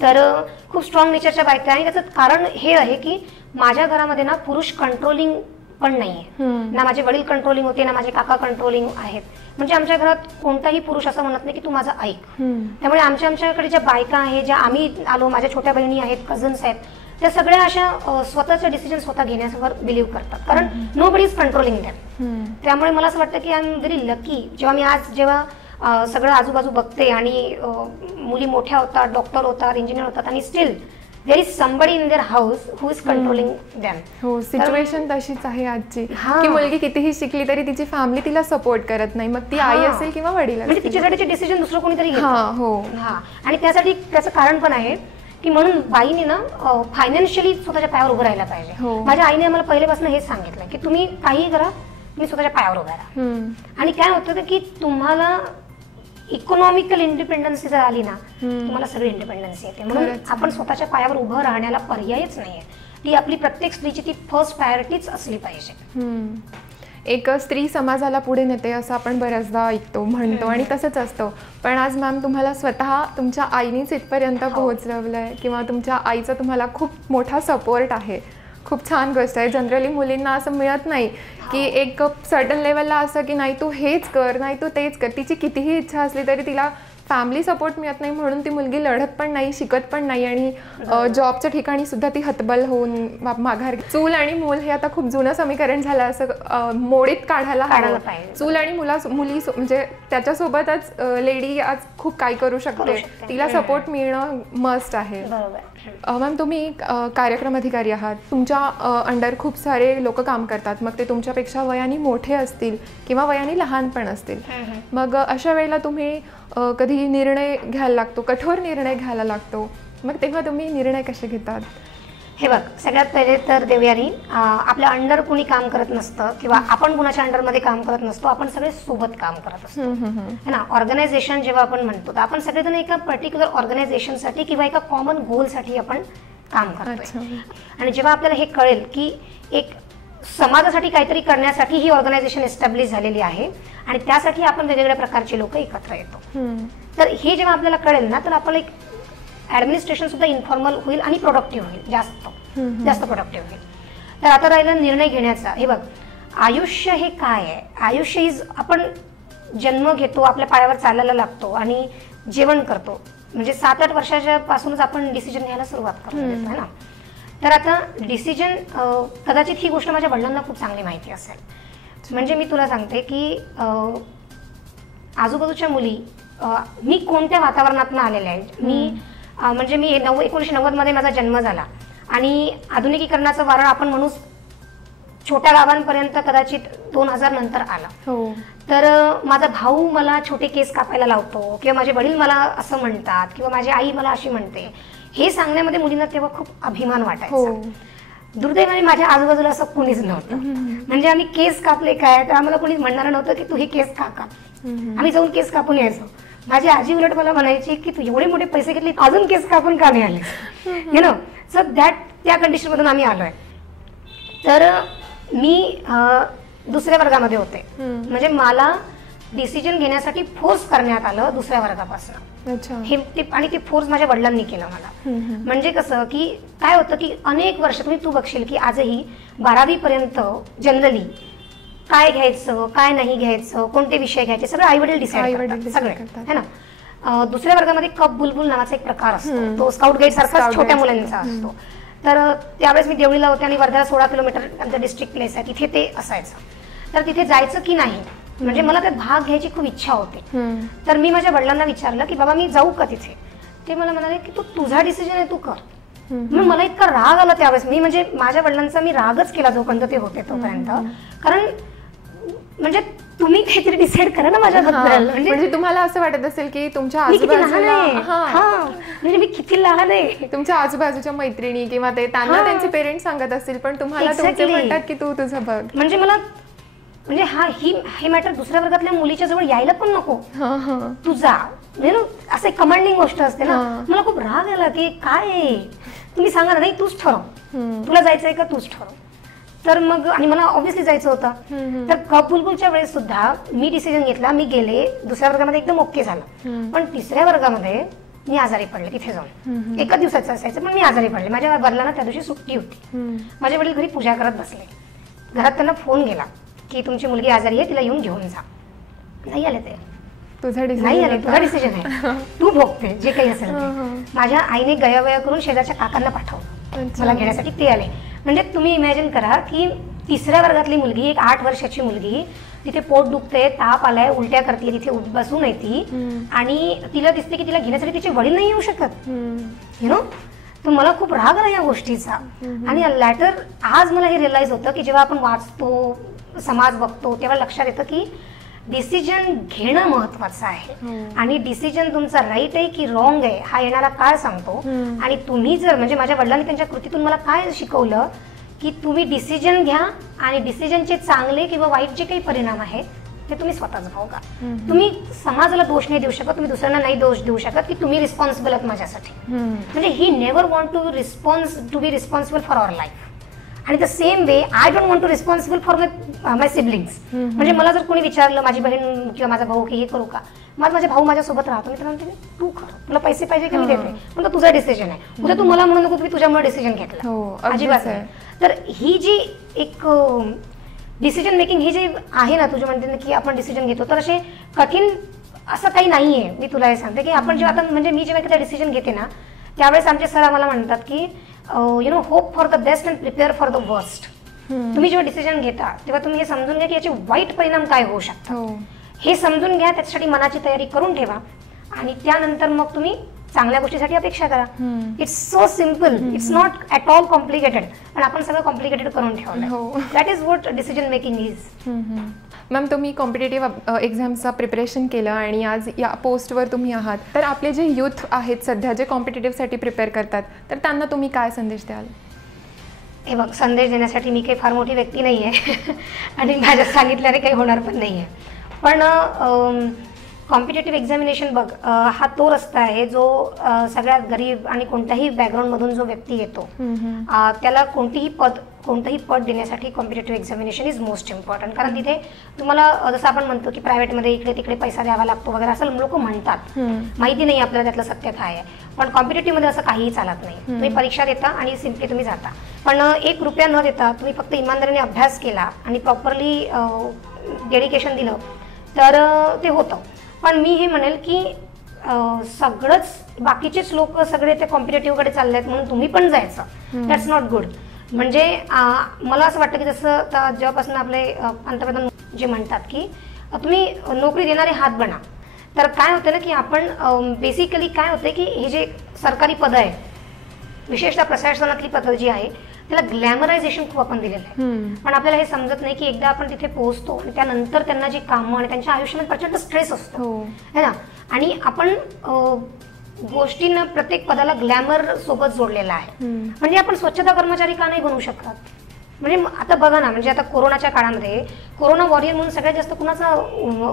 तर खूप स्ट्रॉंग नेचरच्या बायका. आणि त्याचं कारण हे आहे की माझ्या घरामध्ये ना पुरुष कंट्रोलिंग पण नाहीये, ना माझे वडील कंट्रोलिंग होते, ना माझे काका कंट्रोलिंग आहेत. म्हणजे आमच्या घरात कोणताही पुरुष असं म्हणत नाही की तू माझं ऐक. त्यामुळे आमच्याकडे ज्या बायका आहेत, ज्या आम्ही आलो, माझ्या छोट्या बहिणी आहेत, कझन्स आहेत, त्या सगळ्या अशा स्वतःचे डिसिजन स्वतः घेण्यावर बिलीव्ह करतात, कारण nobody is controlling them. त्यामुळे मला असं वाटतं की आय एम व्हेरी लकी. जेव्हा सगळं आजूबाजू बघते आणि मुली मोठ्या होतात, डॉक्टर होतात, इंजिनियर होतात, आणि still there is somebody in their house who is controlling them. हो, सिच्युएशन तशीच आहे आजची की मुलगी कितीही शिकली तरी तिची फॅमिली तिला सपोर्ट करत नाही, मग ती आई असेल किंवा वडील. म्हणजे तिच्यासाठीचे डिसिजन दुसरं कोणीतरी घेतं. हो, आणि त्यासाठी त्याचं कारण पण आहे की म्हणून बाईने ना फायनान्शियली स्वतःच्या पायावर उभं राहायला पाहिजे. माझ्या आईने आम्हाला पहिल्यापासून हेच सांगितलं की तुम्ही काही करा, तुम्ही स्वतःच्या पायावर उभा राहा. आणि काय होतं की तुम्हाला इकॉनॉमिकल इंडिपेंडन्सी जर आली ना, तुम्हाला सगळी इंडिपेंडन्सी येते. म्हणून आपण स्वतःच्या पायावर उभं राहण्याला पर्यायच नाहीये. ती आपली प्रत्येक स्त्रीची ती फर्स्ट प्रायोरिटीच असली पाहिजे. एक स्त्री समाजाला पुढे नेते असं आपण बऱ्याचदा ऐकतो, म्हणतो, आणि तसंच असतं. पण आज मॅम तुम्हाला स्वतः तुमच्या आईनेच इथपर्यंत पोहोचवलंय, किंवा तुमच्या आईचा तुम्हाला खूप मोठा सपोर्ट आहे. खूप छान गोष्ट आहे. जनरली मुलींना असं मिळत नाही की एक सर्टन लेवलला असं की नाही तू हेच कर, नाही तू तेच कर. तिची कितीही इच्छा असली तरी तिला फॅमिली सपोर्ट मिळत नाही, म्हणून ती मुलगी लढत पण नाही, शिकत पण नाही, आणि जॉबच्या ठिकाणी सुद्धा ती हतबल होऊन माघार. चूल आणि मूल हे आता खूप जुनं समीकरण झालं, असं मोडीत काढायला हवं. चूल आणि मुली म्हणजे त्याच्यासोबतच लेडी आज खूप काही करू शकते. तिला सपोर्ट मिळणं मस्ट आहे. मॅम, तुम्ही कार्यक्रम अधिकारी आहात, तुमच्या अंडर खूप सारे लोक काम करतात, मग ते तुमच्यापेक्षा वयाने मोठे असतील किंवा वयाने लहान पण असतील. मग अशा वेळेला तुम्ही कधी निर्णय घ्यायला लागतो, कठोर निर्णय घ्यायला लागतो, मग तेव्हा तुम्ही निर्णय कसे घेतात? हे बघ, सगळ्यात पहिले तर देवयानी, आपल्या अंडर कुणी काम करत नसतं किंवा आपण कुणाच्या अंडरमध्ये काम करत नसतो, आपण सगळे सोबत काम करत असतो, है ना. ऑर्गनायझेशन जेव्हा आपण म्हणतो तर आपण सगळेजण एका पर्टिक्युलर ऑर्गनायझेशनसाठी किंवा एका कॉमन गोलसाठी आपण काम करतो. आणि जेव्हा आपल्याला हे कळेल की एक समाजासाठी काहीतरी करण्यासाठी ही ऑर्गनायझेशन एस्टॅब्लिश झालेली आहे आणि त्यासाठी आपण वेगवेगळ्या प्रकारचे लोक एकत्र येतो, तर हे जेव्हा आपल्याला कळेल ना, तर आपण एक ॲडमिनिस्ट्रेशन सुद्धा इन्फॉर्मल होईल आणि प्रोडक्टिव्ह होईल, जास्त प्रोडक्टिव्ह होईल. तर आता राहिला निर्णय घेण्याचा. हे बघ, आयुष्य हे काय आहे? आयुष्य इज, आपण जन्म घेतो, आपल्या पायावर चालायला लागतो आणि जेवण करतो, म्हणजे 7-8 वर्षाच्या पासूनच आपण डिसिजन घ्यायला सुरुवात करतो, है ना. तर आता डिसिजन, कदाचित ही गोष्ट माझ्या वडिलांना खूप चांगली माहिती असेल. म्हणजे मी तुला सांगते की आजूबाजूच्या मुली, मी कोणत्या वातावरणातून आलेल्या आहेत. मी म्हणजे मी 1990 मध्ये माझा जन्म झाला आणि आधुनिकीकरणाचं वारं आपण म्हणू छोट्या गावांपर्यंत कदाचित 2000 नंतर आला. तर माझा भाऊ मला छोटे केस कापायला लावतो किंवा माझे वडील मला असं म्हणतात किंवा माझी आई मला अशी म्हणते, हे सांगण्यामध्ये मुलींना तेव्हा खूप अभिमान वाटायचा. दुर्दैवाने माझ्या आजूबाजूला असं कुणीच नव्हतं. म्हणजे आम्ही केस कापले काय तर आम्हाला कोणीच म्हणणार नव्हतं की तू हे केस का काप. आम्ही जाऊन केस कापून यायचो. माझी आजी उलट मला म्हणायची की तू एवढे मोठे पैसे घेतले, अजून केस कापून का नाही आले, यु नो. सो त्या कंडिशन मधून आम्ही आलोय. तर मी दुसऱ्या वर्गामध्ये होते, म्हणजे मला डिसिजन घेण्यासाठी फोर्स करण्यात आलं दुसऱ्या वर्गापासून. आणि ते फोर्स माझ्या वडिलांनी केलं मला. म्हणजे कसं की काय होतं की अनेक वर्ष तू बघशील की आजही 12वी पर्यंत जनरली काय घ्यायचं, काय नाही घ्यायचं, कोणते विषय घ्यायचे, सगळं आई वडील डिसाईड करतात सगळे, है ना. दुसऱ्या वर्गामध्ये कप बुलबुल नावाचा एक प्रकार असतो, तो स्काउट गाईड सारखा छोट्या मुलांचा असतो. तर त्यावेळेस मी देवळीला होते आणि वर्धा 16 किलोमीटर आमचं डिस्ट्रिक्ट प्लेस आहे, तिथे ते असायचं. तर तिथे जायचं की नाही, म्हणजे मला त्यात भाग घ्यायची खूप इच्छा होती. तर मी माझ्या वडिलांना विचारलं की बाबा मी जाऊ का तिथे. ते मला म्हणाले की तू तुझा डिसिजन आहे, तू कर. म्हणून मला इतका राग आला त्यावेळेस. मी म्हणजे माझ्या वडिलांचा मी रागच केला जोपर्यंत ते होते तोपर्यंत. कारण म्हणजे तुम्ही काहीतरी डिसाईड करा ना माझ्याबद्दल. म्हणजे तुम्हाला असं वाटत असेल की तुमच्या म्हणजे मी किती लहान आहे. तुमच्या आजूबाजूच्या मैत्रिणी किंवा ते त्यांना त्यांचे पेरेंट्स सांगत असतील, पण तुम्हाला तुमचे म्हणतात की तू तुझं बघ. म्हणजे मला म्हणजे हे मॅटर दुसऱ्या वर्गातल्या मुलीच्या जवळ यायला पण नको, तू जा, असं कमांडिंग गोष्ट असते ना. मला खूप राग आला की काय तुम्ही सांगा नाही, तूच ठरव. तुला जायचंय का तूच ठरव. तर मग आणि मला ऑब्व्हियसली जायचं होतं. तर बुलबुलच्या वेळेस सुद्धा मी डिसिजन घेतला, मी गेले, दुसऱ्या वर्गामध्ये एकदम ओके झालं. पण तिसऱ्या वर्गामध्ये मी आजारी पडले तिथे जाऊन. एका दिवसाचं असायचं पण मी आजारी पडले. माझ्या वडिलांना त्या दिवशी सुट्टी होती. माझे वडील घरी पूजा करत बसले. घरात त्यांना फोन गेला की तुमची मुलगी आजारी आहे, तिला येऊन घेऊन जा. नाही आले ते. नाही आले, तुझा डिसिजन आहे, तू भोगते जे काही असेल. माझ्या आईने गयावया करून शेजारच्या काकांना पाठवलं मला घेण्यासाठी. ते आले. म्हणजे तुम्ही इमॅजिन करा की तिसऱ्या वर्गातली मुलगी, एक 8 वर्षाची मुलगी, तिथे पोट दुखते, ताप आलाय, उलट्या करते, तिथे बसून येते आणि तिला दिसते की तिला घेण्यासाठी तिचे वडील नाही येऊ शकत. यु नो, तर मला खूप राग आला या गोष्टीचा. आणि लॅटर आज मला हे रिअलाइज होतं की जेव्हा आपण वाचतो, समाज बघतो, तेव्हा लक्षात येतं की डिसिजन घेणं महत्वाचं आहे. आणि डिसिजन तुमचा राईट आहे की रॉंग आहे हा येणारा काळ सांगतो. आणि तुम्ही जर म्हणजे माझ्या वडिलांनी त्यांच्या कृतीतून मला काय शिकवलं की तुम्ही डिसिजन घ्या आणि डिसिजनचे चांगले किंवा वाईट जे काही परिणाम आहेत ते तुम्ही स्वतःच भोगा. तुम्ही समाजाला दोष नाही देऊ शकत, तुम्ही दुसऱ्यांना नाही दोष देऊ शकत की तुम्ही रिस्पॉन्सिबल आहात माझ्यासाठी. म्हणजे he never want to be responsible for our life. आणि the same way I don't want to responsible for my siblings. म्हणजे मला जर कोणी विचारलं, माझी बहीण किंवा माझा भाऊ की हे करू का, माझा भाऊ माझ्यासोबत राहतो, मी तर म्हणते तू कर, तुला पैसे पाहिजे की मी देते, पण तुझा डिसिजन आहे. उद्या तू मला म्हणू नको की तुझ्यामुळे डिसिजन घेतला, अजिबात नाही. तर ही जी एक डिसिजन मेकिंग ही जी आहे ना, तुझे म्हणते की आपण डिसिजन घेतो, तर असे कठीण असं काही नाहीये. मी तुला हे सांगते की आपण जेव्हा आता म्हणजे मी जेव्हा एखादा डिसिजन घेते ना, त्यावेळेस आमचे सर आम्हाला म्हणतात की you know, hope for the best and prepare for the worst. तुम्ही जेव्हा डिसिजन घेता तेव्हा तुम्ही हे समजून घ्या की याचे वाईट परिणाम काय होऊ शकतात, हे समजून घ्या, त्याच्यासाठी मनाची तयारी करून ठेवा आणि त्यानंतर मग तुम्ही चांगल्या गोष्टीसाठी अपेक्षा करा. It's so simple, it's not at all complicated. पण आपण सगळं कॉम्प्लिकेटेड करून ठेवलं. That is what decision making is. Ma'am, तुम्ही कॉम्पिटेटिव्ह एक्झामचा प्रिपरेशन केलं आणि आज या पोस्टवर तुम्ही आहात, तर आपले जे यूथ आहेत सध्या जे कॉम्पिटेटिव्हसाठी प्रिपेअर करतात, तर त्यांना तुम्ही काय संदेश द्याल? हे बघ, संदेश देण्यासाठी मी काही फार मोठी व्यक्ती नाही आहे आणि माझ्या सांगितल्याने काही होणार पण नाही आहे. पण कॉम्पिटेटिव्ह एक्झामिनेशन बघ, हा तो रस्ता आहे जो सगळ्यात गरीब आणि कोणत्याही बॅकग्राऊंडमधून जो व्यक्ती येतो त्याला कोणतंही पद देण्यासाठी competitive examination is most important. कारण तिथे तुम्हाला जसं आपण म्हणतो की प्रायव्हेटमध्ये इकडे तिकडे पैसा द्यावा लागतो वगैरे असं लोक म्हणतात, माहिती नाही आपल्याला त्यातलं सत्य काय आहे. पण कॉम्पिटेटिव्हमध्ये असं काहीही चालत नाही. तुम्ही परीक्षा देता आणि सिम्पली तुम्ही जाता, पण 1 रुपया न देता तुम्ही फक्त इमानदारीने अभ्यास केला आणि प्रॉपरली डेडिकेशन दिलं तर ते होतं. पण मी हे म्हणेल की सगळंच बाकीचेच लोक सगळे ते कॉम्पिटेटिव्हकडे चालले आहेत म्हणून तुम्ही पण जायचं, दॅट्स नॉट गुड. म्हणजे मला असं वाटतं की जसं जेव्हापासून आपले पंतप्रधान जे म्हणतात की तुम्ही नोकरी देणारे हात बना, तर काय होतं ना की आपण बेसिकली काय होतं की हे जे सरकारी पद आहे, विशेषतः प्रशासनातली पदं जी आहे, त्याला ग्लॅमरायझेशन खूप आपण दिलेलं आहे. पण आपल्याला हे समजत नाही की एकदा आपण तिथे पोहोचतो आणि त्यानंतर त्यांना जी कामं आणि त्यांच्या आयुष्यामध्ये प्रचंड स्ट्रेस असतो है ना. आणि आपण गोष्टींना प्रत्येक पदाला ग्लॅमर सोबत जोडलेला आहे. म्हणजे आपण स्वच्छता कर्मचारी का नाही बनवू शकत? म्हणजे आता बघा ना, म्हणजे आता कोरोनाच्या काळामध्ये कोरोना वॉरियर म्हणून सगळ्यात जास्त कुणाचा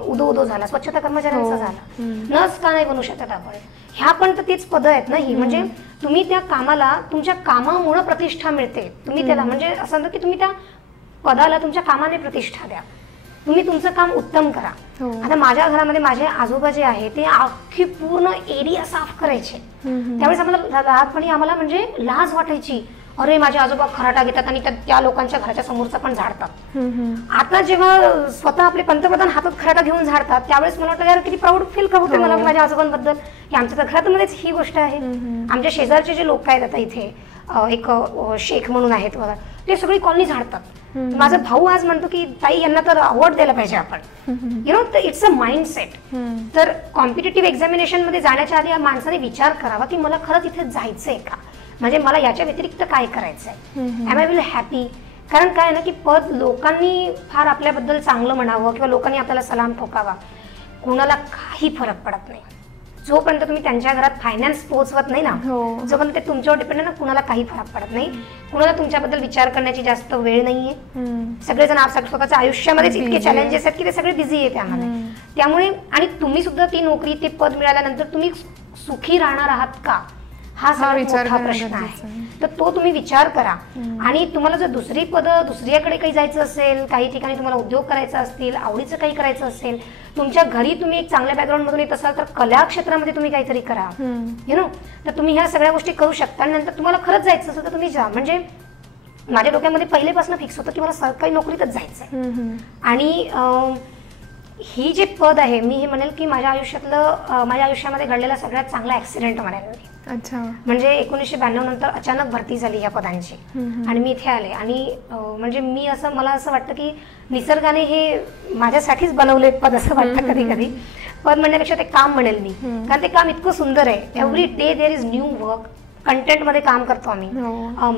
उदो झाला? स्वच्छता कर्मचाऱ्यांचा झाला. नर्स का नाही बनवू शकत आपण? ह्या पण तर तीच पदं आहेत ना ही. म्हणजे तुम्ही त्या कामाला, तुमच्या कामामुळे प्रतिष्ठा मिळते. तुम्ही त्याला म्हणजे असं म्हणतो की तुम्ही त्या पदाला तुमच्या कामाने प्रतिष्ठा द्या, तुम्ही तुमचं काम उत्तम करा. आता माझ्या घरामध्ये माझे आजोबा जे आहे ते अख्खी पूर्ण एरिया साफ करायचे. त्यावेळेस आम्हाला लहानपणी आम्हाला म्हणजे लाज वाटायची, अरे माझे आजोबा खराटा घेतात आणि त्या लोकांच्या घराच्या समोरचा पण झाडतात. आता जेव्हा स्वतः आपले पंतप्रधान हातात खराटा घेऊन झाडतात त्यावेळेस मला वाटतं यार किती प्राऊड फील होते मला माझ्या आजोबांबद्दल की आमच्या तर घरातमध्येच ही गोष्ट आहे. आमच्या शेजारचे जे लोक आहेत आता इथे एक शेख म्हणून आहेत बघा, ते सगळी कॉलनी झाडतात. माझा भाऊ आज म्हणतो की ताई यांना तर अवॉर्ड द्यायला पाहिजे आपण. You know, it's a mindset. तर कॉम्पिटेटिव्ह एक्झामिनेशन मध्ये जाण्याच्या आधी या माणसाने विचार करावा की मला खरंच इथे जायचंय का, म्हणजे मला याच्या व्यतिरिक्त काय करायचंय, एम आय विल हॅपी. कारण काय ना की पद लोकांनी फार आपल्याबद्दल चांगलं म्हणावं किंवा लोकांनी आपल्याला सलाम ठोकावा, कुणाला काही फरक पडत नाही. जोपर्यंत तुम्ही त्यांच्या घरात फायनान्स पोहोचवत नाही ना, जोपर्यंत ते तुमच्यावर डिपेंड आहे ना, कुणाला काही फरक पडत नाही. कुणाला तुमच्याबद्दल विचार करण्याची जास्त वेळ नाहीये. सगळेजण स्वतःच्या आयुष्यामध्येच इतके चॅलेंजेस आहेत की ते सगळे बिझी आहे त्यामध्ये. त्यामुळे आणि तुम्ही सुद्धा ती नोकरी, ते पद मिळाल्यानंतर तुम्ही सुखी राहणार आहात का, हा सगळ्यात मोठा प्रश्न आहे. तर तो तुम्ही विचार करा. आणि तुम्हाला जर दुसरी पदं दुसरीकडे काही जायचं असेल, काही ठिकाणी तुम्हाला उद्योग करायचा असतील, आवडीचं काही करायचं असेल, तुमच्या घरी तुम्ही एक चांगल्या बॅकग्राऊंड मधून येत असाल तर कला क्षेत्रामध्ये तुम्ही काहीतरी करा, यु नो. तर तुम्ही ह्या सगळ्या गोष्टी करू शकता. आणि नंतर तुम्हाला खरंच जायचं असेल तर तुम्ही जा. म्हणजे माझ्या डोक्यामध्ये पहिलेपासून फिक्स होतं की मला सरकारी नोकरीतच जायचंय. आणि ही जे पद आहे, मी हे म्हणेल की माझ्या आयुष्यामध्ये घडलेला सगळ्यात चांगला ऍक्सिडेंट म्हणेल मी. अच्छा. म्हणजे 1992 नंतर अचानक भरती झाली या पदांची आणि मी इथे आले. आणि म्हणजे मला असं वाटतं की निसर्गाने हे माझ्यासाठीच बनवले पद असं वाटतं कधी कधी. पद म्हणण्यापेक्षा ते काम म्हणेल मी, कारण ते काम इतकं सुंदर आहे. Every day there is new work. Content मध्ये काम करतो आम्ही,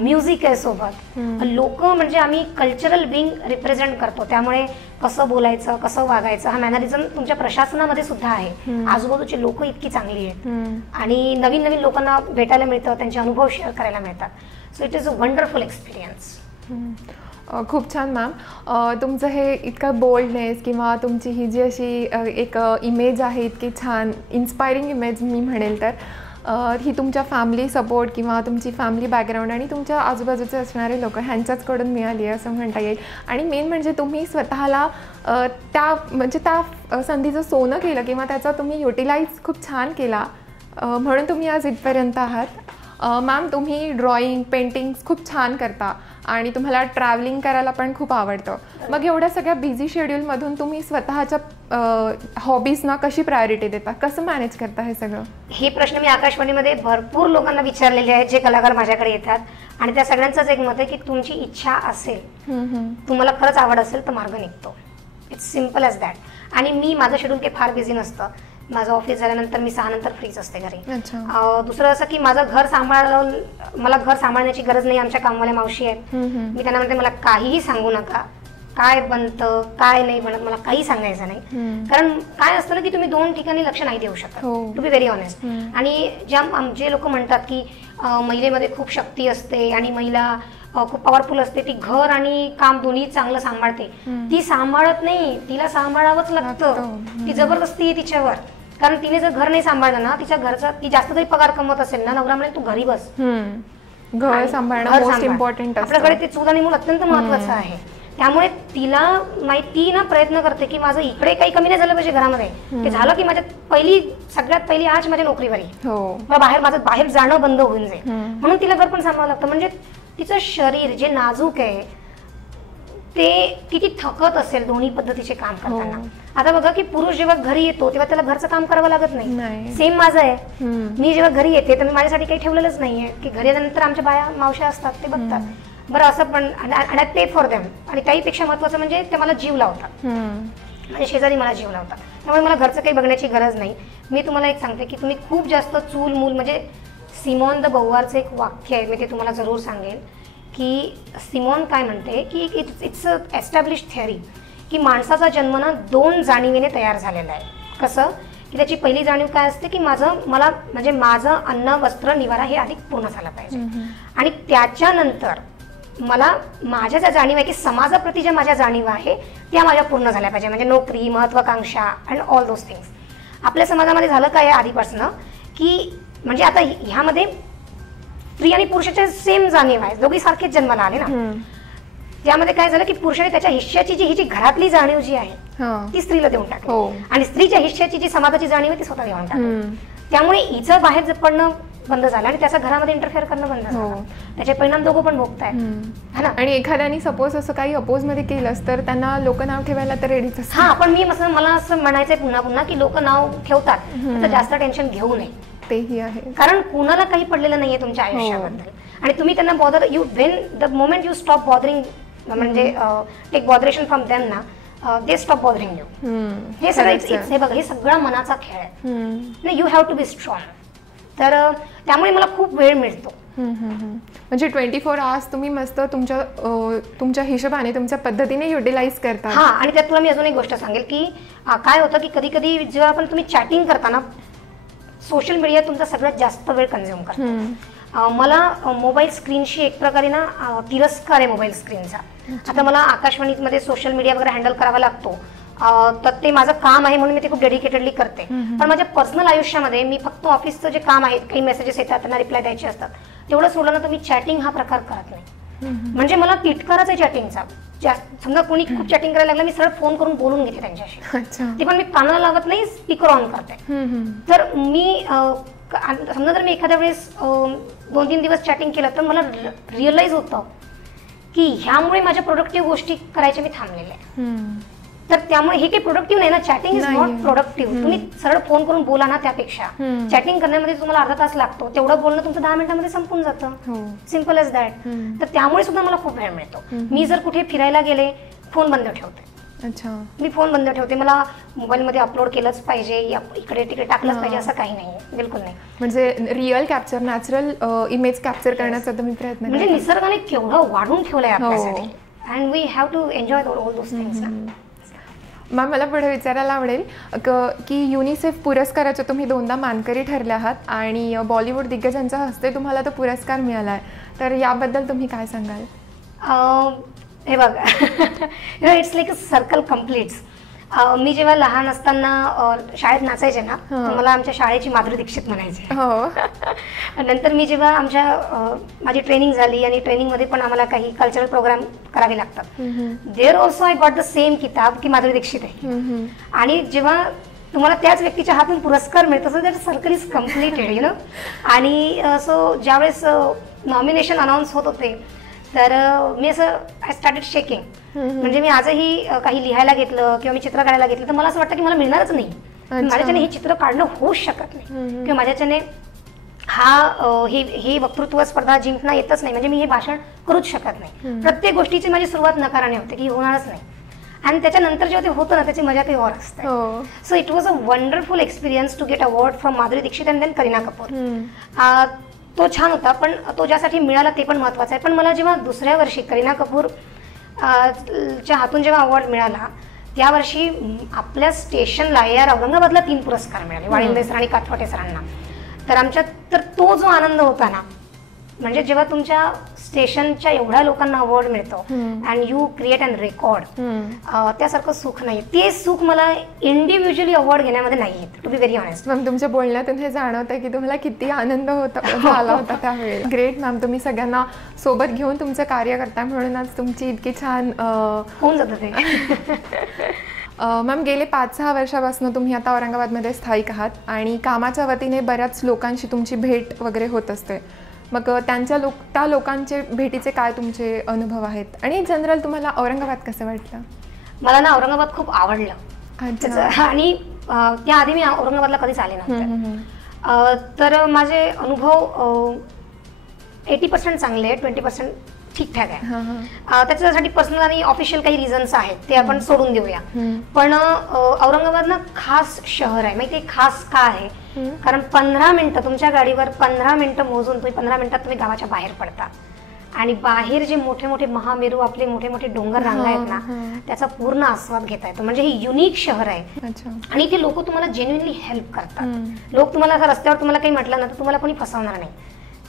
म्युझिक आहे सोबत, लोक म्हणजे आम्ही कल्चरल बिंग रिप्रेझेंट करतो. त्यामुळे कसं बोलायचं, कसं वागायचं हा मॅनरिझम तुमच्या प्रशासनामध्ये सुद्धा आहे. आजूबाजूची लोक इतकी चांगली आहेत आणि नवीन नवीन लोकांना भेटायला मिळतं, त्यांचे अनुभव शेअर करायला मिळतात. So it is a wonderful experience. खूप छान मॅम. तुमचं हे इतकं बोल्डनेस किंवा तुमची ही जी अशी एक इमेज आहे, इतकी छान इन्स्पायरिंग इमेज मी म्हणेल तर ही तुमच्या फॅमिली सपोर्ट किंवा तुमची फॅमिली बॅकग्राऊंड आणि तुमच्या आजूबाजूचे असणारे लोक ह्यांच्याचकडून मिळाली आहे असं म्हणता येईल. आणि मेन म्हणजे तुम्ही स्वतःला त्या संधीचं सोनं केलं किंवा त्याचा तुम्ही युटिलाइज खूप छान केला, म्हणून तुम्ही आज इथपर्यंत आहात. मॅम, तुम्ही ड्रॉइंग, पेंटिंग्स खूप छान करता आणि तुम्हाला ट्रॅव्हलिंग करायला पण खूप आवडतं. मग एवढ्या सगळ्या बिझी शेड्यूलमधून तुम्ही स्वतःच्या हॉबीजना कशी प्रायोरिटी देता, कसं मॅनेज करता हे सगळं? हे प्रश्न मी आकाशवाणीमध्ये भरपूर लोकांना विचारलेले आहेत जे कलाकार माझ्याकडे येतात. आणि त्या सगळ्यांचंच एक मत आहे की तुमची इच्छा असेल, तुम्हाला खरंच आवड असेल तर मार्ग निघतो. It's simple as that. आणि माझं शेड्यूल काही फार बिझी नसतं. माझं ऑफिस झाल्यानंतर मी 6 नंतर फ्रीच असते घरी. दुसरं असं की मला घर सांभाळण्याची गरज नाही. आमच्या कामवाल्या मावशी आहेत, मी त्यांना म्हणते मला काहीही सांगू नका, काय बनतं काय नाही बनत मला काही सांगायचं नाही. कारण काय असतं ना की तुम्ही 2 ठिकाणी लक्ष नाही देऊ शकत, टू बी व्हेरी ऑनेस्ट. आणि जे लोक म्हणतात की महिलेमध्ये खूप शक्ती असते आणि महिला खूप पॉवरफुल असते, ती घर आणि काम दोन्ही चांगलं सांभाळते, ती सांभाळत नाही. तिला सांभाळावंच लागतं. ती जबरदस्ती आहे तिच्यावर. कारण तिने जर घर नाही सांभाळलं ना, तिच्या घरचा ती जास्त जरी पगार कमवत असेल ना, नवरा म्हणेल तू घरी बस, घर सांभाळणं मोस्ट इम्पॉर्टंट. आपल्याकडे ते चूल आणि मूल अत्यंत महत्वाचं आहे. त्यामुळे ती ना प्रयत्न करते की माझं इकडे काही कमी नाही झालं पाहिजे घरामध्ये. ते झालं की सगळ्यात पहिली आज माझ्या नोकरीवर आहे, माझं बाहेर जाणं बंद होऊन जाईल. म्हणून तिला घर पण सांभाळावं लागतं. म्हणजे तिचं शरीर जे नाजूक आहे ते किती थकत असेल दोन्ही पद्धतीचे काम करताना. आता बघा की पुरुष जेव्हा घरी येतो तेव्हा त्याला घरचं काम करावं लागत नाही. सेम माझं आहे. मी जेव्हा घरी येते तर मी माझ्यासाठी काही ठेवलेलंच नाहीये की घरी आल्यानंतर आमच्या बाया मावश्या असतात ते बघतात. बरं असं पण आणि पे फॉर देम. आणि त्याहीपेक्षा महत्वाचं म्हणजे ते मला जीव लावतात, म्हणजे शेजारी मला जीव लावतात. त्यामुळे मला घरचं काही बघण्याची गरज नाही. मी तुम्हाला एक सांगते की तुम्ही खूप जास्त चूल मूल, म्हणजे सिमोन द बोवारचं एक वाक्य आहे, मी ते तुम्हाला जरूर सांगेल की सिमोन काय म्हणते की इट्स अ एस्टॅब्लिश थिअरी की माणसाचा जन्म ना 2 जाणीवेने तयार झालेला आहे. कसं की त्याची पहिली जाणीव काय असते की माझं अन्न वस्त्र निवारा हे आधी पूर्ण झालं पाहिजे. आणि त्याच्यानंतर माझ्या ज्या जाणीव आहे की समाजाप्रती ज्या माझ्या जाणीव आहे त्या माझ्या पूर्ण झाल्या पाहिजे. म्हणजे नोकरी, महत्वाकांक्षा अँड ऑल दोज थिंग्स. आपल्या समाजामध्ये झालं काय आधीपासून की म्हणजे आता ह्यामध्ये स्त्री आणि पुरुषाच्या सेम जाणीव आहे, दोघी सारखेच जन्माला आले ना. त्यामध्ये काय झालं की पुरुषाने त्याच्या हिश्श्याची ही जी घरातली जाणीव जी आहे ती स्त्रीला देऊन टाकली आणि स्त्रीच्या हिश्श्याची जी समाजाची जाणीव आहे ती स्वतः देऊन टाकली. त्यामुळे हिचं बाहेर पडणं बंद झालं आणि त्याचं घरामध्ये इंटरफेअर करणं बंद झालं. त्याचे परिणाम दोघं पण भोगतायत. आणि एखाद्याने सपोज असं काही अपोज मध्ये केलंस तर त्यांना लोक नाव ठेवायला तर रेडीच असतात. हा, पण मला असं म्हणायचंय पुन्हा पुन्हा की लोक नाव ठेवतात तर जास्त टेन्शन घेऊ नये. तेही आहे, कारण कुणाला काही पडलेलं नाहीये तुमच्या आयुष्याबद्दल. आणि तुम्ही त्यांना bother the moment you stop bothering, म्हणजे टेक बॉदरेशन फ्रॉम देम ना, दे स्टॉप बॉदरिंग यू. हे सगळं बघा, हे सगळा मनाचा खेळ आहे. You have to be strong. तर त्यामुळे मला खूप वेळ मिळतो. म्हणजे 24 आवर्स तुम्ही मस्त तुमच्या हिशोबाने तुमच्या पद्धतीने युटिलाइज करता. हा, आणि त्यात तुला मी अजून एक गोष्ट सांगेल की काय होतं की कधी कधी जेव्हा तुम्ही चॅटिंग करताना सोशल मीडिया तुमचा सगळ्यात जास्त वेळ कंझ्युम करतो. मला मोबाईल स्क्रीनशी एक प्रकारे ना तिरस्कार आहे मोबाईल स्क्रीनचा. आता मला आकाशवाणीमध्ये सोशल मीडिया वगैरे हँडल करावा लागतो. तर ते माझं काम आहे म्हणून मी ते खूप डेडिकेटेडली करते. पण माझ्या पर्सनल आयुष्यामध्ये मी फक्त ऑफिसचं जे काम आहे, काही मेसेजेस येतात त्यांना रिप्लाय द्यायचे असतात, तेवढं सोडलं ना तर मी चॅटिंग हा प्रकार करत नाही. म्हणजे मला तिटकाराच आहे चॅटिंगचा. समजा कोणी खूप चॅटिंग करायला लागलं, मी सरळ फोन करून बोलून घेते त्यांच्याशी. ते पण मी कानाला लावत नाही, स्पीकर ऑन करते. तर मी समजा जर मी एखाद्या वेळेस 2-3 दिवस चॅटिंग केलं तर मला रिअलाइज होतं की ह्यामुळे माझ्या प्रोडक्टिव्ह गोष्टी करायच्या मी थांबलेल्या आहे. तर त्यामुळे हे काही प्रोडक्टिव्ह नाही ना, चॅटिंग इज नॉट प्रोडक्टिव्ह. तुम्ही सरळ फोन करून बोला ना, त्यापेक्षा चॅटिंग करण्यामध्ये तुम्हाला अर्धा तास लागतो, तेवढं बोलणं तुमचं 10 मिनिटांमध्ये संपून जातं. Simple as that. तर त्यामुळे सुद्धा मला खूप वेळ मिळतो. मी जर कुठे फिरायला गेले, फोन बंद ठेवते. अच्छा, मी फोन बंद ठेवते. मला मोबाईलमध्ये अपलोड केलंच पाहिजे, इकडे तिकडे टाकलंच पाहिजे असं काही नाही, बिलकुल नाही. म्हणजे real capture, natural image capture करण्याचा तुम्ही प्रयत्न, म्हणजे निसर्गाने केवढं वाढून ठेवलंय आपल्यासाठी, and we have to enjoy all those things. Ma'am, मला पुढे विचारायला आवडेल की युनिसेफ पुरस्काराचे तुम्ही 2दा मानकरी ठरले आहात आणि बॉलिवूड दिग्गजांच्या हस्ते तुम्हाला तो पुरस्कार मिळाला आहे, तर याबद्दल तुम्ही काय सांगाल? हे बघा, it's like a circle completes. मी जेव्हा लहान असताना शाळेत नाचायचे ना, तर मला आमच्या शाळेची माधुरी दीक्षित म्हणायचे. नंतर मी जेव्हा माझी ट्रेनिंग झाली आणि ट्रेनिंगमध्ये पण आम्हाला काही कल्चरल प्रोग्राम करावे लागतात, there also I got the same किताब की माधुरी दीक्षित आहे. आणि जेव्हा तुम्हाला त्याच व्यक्तीच्या हातून पुरस्कार मिळतो, so that circle is completed, you know. आणि सो ज्यावेळेस नॉमिनेशन अनाऊन्स होत होते, तर मी असं आय स्टार्टेड शेकिंग. म्हणजे मी आजही काही लिहायला घेतलं किंवा मी चित्र काढायला घेतलं तर मला असं वाटतं की मला मिळणारच नाही, माझ्याच्याने हे चित्र काढणं होऊच शकत नाही, किंवा माझ्याच्याने ही वक्तृत्व स्पर्धा जिंकणं येतच नाही, म्हणजे मी हे भाषण करूच शकत नाही. प्रत्येक गोष्टीची माझी सुरुवात नकाराने होते की होणारच नाही, आणि त्याच्यानंतर जेव्हा ते होतं ना त्याची मजा काही और असते. So it was a wonderful experience to get award from Madhuri Dixit and then Kareena Kapoor. तो छान होता, पण तो ज्यासाठी मिळाला ते पण महत्त्वाचं आहे. पण मला जेव्हा दुसऱ्या वर्षी करीना कपूर च्या हातून जेव्हा अवॉर्ड मिळाला, त्या वर्षी आपल्या स्टेशनला औरंगाबादला 3 पुरस्कार मिळाले, वाळिंबे सर आणि कातफटे सरांना. तर तो जो आनंद होता ना, म्हणजे जेव्हा तुमच्या स्टेशनच्या एवढ्या लोकांना अवॉर्ड मिळतो and you create and record, त्यासारखं सुख नाही. ते सुख मला इंडिव्हिज्युअली अवॉर्ड घेण्यामध्ये नाही येत, to be very honest. Ma'am, तुमच्या बोलण्यातून हे जाणवतं की तुम्हाला किती आनंद झाला होता त्यावेळेला. ग्रेट मॅम, तुम्ही सगळ्यांना सोबत घेऊन तुमचं कार्य करता म्हणून आज तुमची इतकी छान होऊन जातं ते. मॅम, गेले 5-6 वर्षापासून तुम्ही आता औरंगाबादमध्ये स्थायिक आहात आणि कामाच्या वतीने बऱ्याच लोकांशी तुमची भेट वगैरे होत असते. मग त्या लोकांचे भेटीचे काय तुमचे अनुभव आहेत, आणि जनरल तुम्हाला औरंगाबाद कसं वाटलं? मला ना औरंगाबाद खूप आवडलं. आणि त्याआधी मी औरंगाबादला कधीच आले नव्हते. तर माझे अनुभव 80% चांगले आहेत, 20% ठीकठाक आहे. त्याच्यासाठी पर्सनल आणि ऑफिशियल काही रिझन्स आहेत, ते आपण सोडून देऊया. पण औरंगाबाद ना खास शहर आहे. माहिती आहे खास का आहे? कारण 15 मिनिटं तुमच्या गाडीवर 15 मिनिटं मोजून तुम्ही 15 मिनिटात तुम्ही गावाच्या बाहेर पडता, आणि बाहेर जे मोठे मोठे महामेरू आपले मोठे मोठे डोंगर रांगा आहेत ना, त्याचा पूर्ण आस्वाद घेता येतो. म्हणजे हे युनिक शहर आहे, आणि इथे लोक तुम्हाला जेन्युइनली हेल्प करतात. लोक तुम्हाला रस्त्यावर तुम्हाला काही म्हटलं ना तर तुम्हाला कोणी फसवणार नाही.